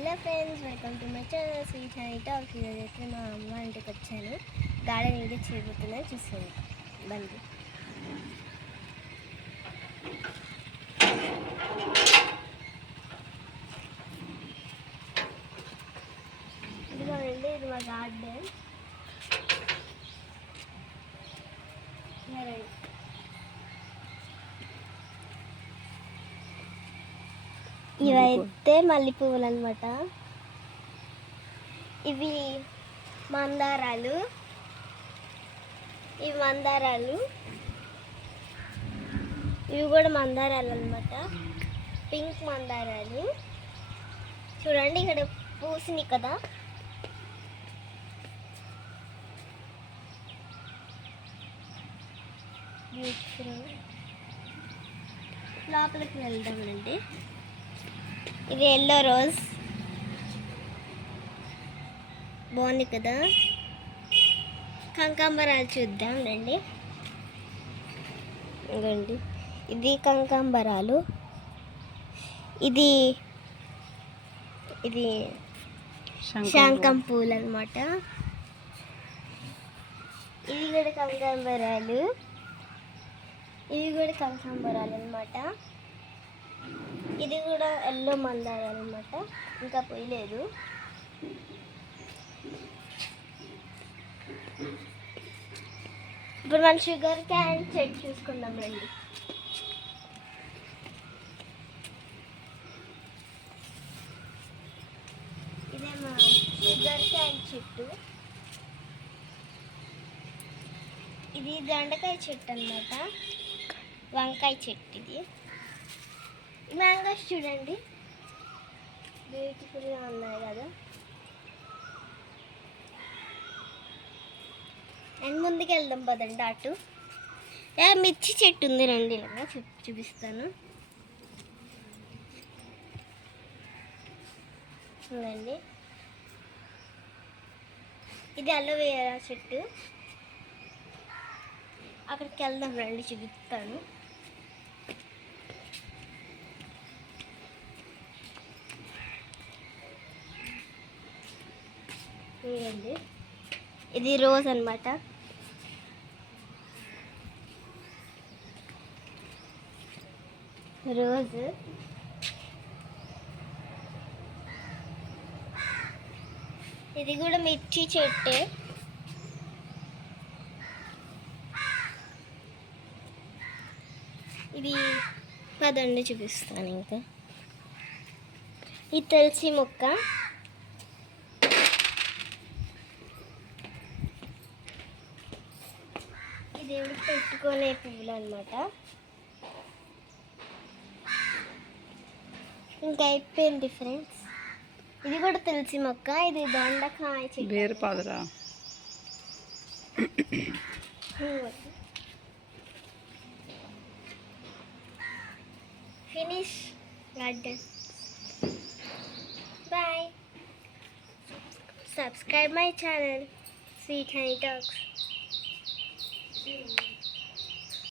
Hello friends, welcome to my channel sweet honey talks. ఈరోజు అయితే మా అమ్మ ఇంటికి వచ్చాను. గార్డెన్ ఇది చేయబోతున్నాను, చూస్తుంది బండి. ఇదిగోండి, ఇది మా గార్డెన్. ఇవైతే మల్లె పువ్వులు అనమాట. ఇవి మందారాలు, ఇవి మందారాలు, ఇవి కూడా మందారాలు అనమాట. పింక్ మందారాలు చూడండి, ఇక్కడ పూసినాయి కదా. బ్యూటిఫుల్. లోపలికి వెళ్దామండి. ఇది ఎల్లో రోజ్, బాగుంది కదా. కనకాంబరాలు చూద్దాం రండి. ఇదండి, ఇది కనకాంబరాలు. ఇది ఇది శంఖం పూలు అనమాట. ఇవి కూడా కనకాంబరాలు, ఇవి కూడా కనకాంబరాలు అనమాట. ఇది కూడా ఎల్లో మందారాలు అనమాట, ఇంకా పోయలేదు. ఇప్పుడు మనం షుగర్ క్యాన్ చెట్టు చూసుకుందాం రండి. ఇదే మా షుగర్ క్యాన్ చెట్టు. ఇది దొండకాయ చెట్టు అన్నమాట, వంకాయ చెట్టు. ఇది మ్యాంగోస్ చూడండి, బ్యూటిఫుల్గా ఉన్నాయి కదా. అండ్ ముందుకు వెళ్దాం పదండి. అటు మిర్చి చెట్టు ఉంది రండి, ఇలాగా చూపిస్తాను చూడండి. ఇది అలోవేరా చెట్టు. అక్కడికి వెళ్దాం రండి, చూపిస్తాను. చూడండి, ఇది రోజ్ అన్నమాట. రోజు ఇది కూడా మిర్చి చెట్టే. ఇది పదండి చూపిస్తాను. ఇంకా ఇది తులసి మొక్క. దేవుడు పెట్టుకునే పువ్వులు అనమాట. ఇంకా అయిపోయింది ఫ్రెండ్స్. ఇది కూడా తులసి మొక్క. ఇది దొండకాయ చెట్టు. Finish garden. Bye. Subscribe my channel sweet honey talks.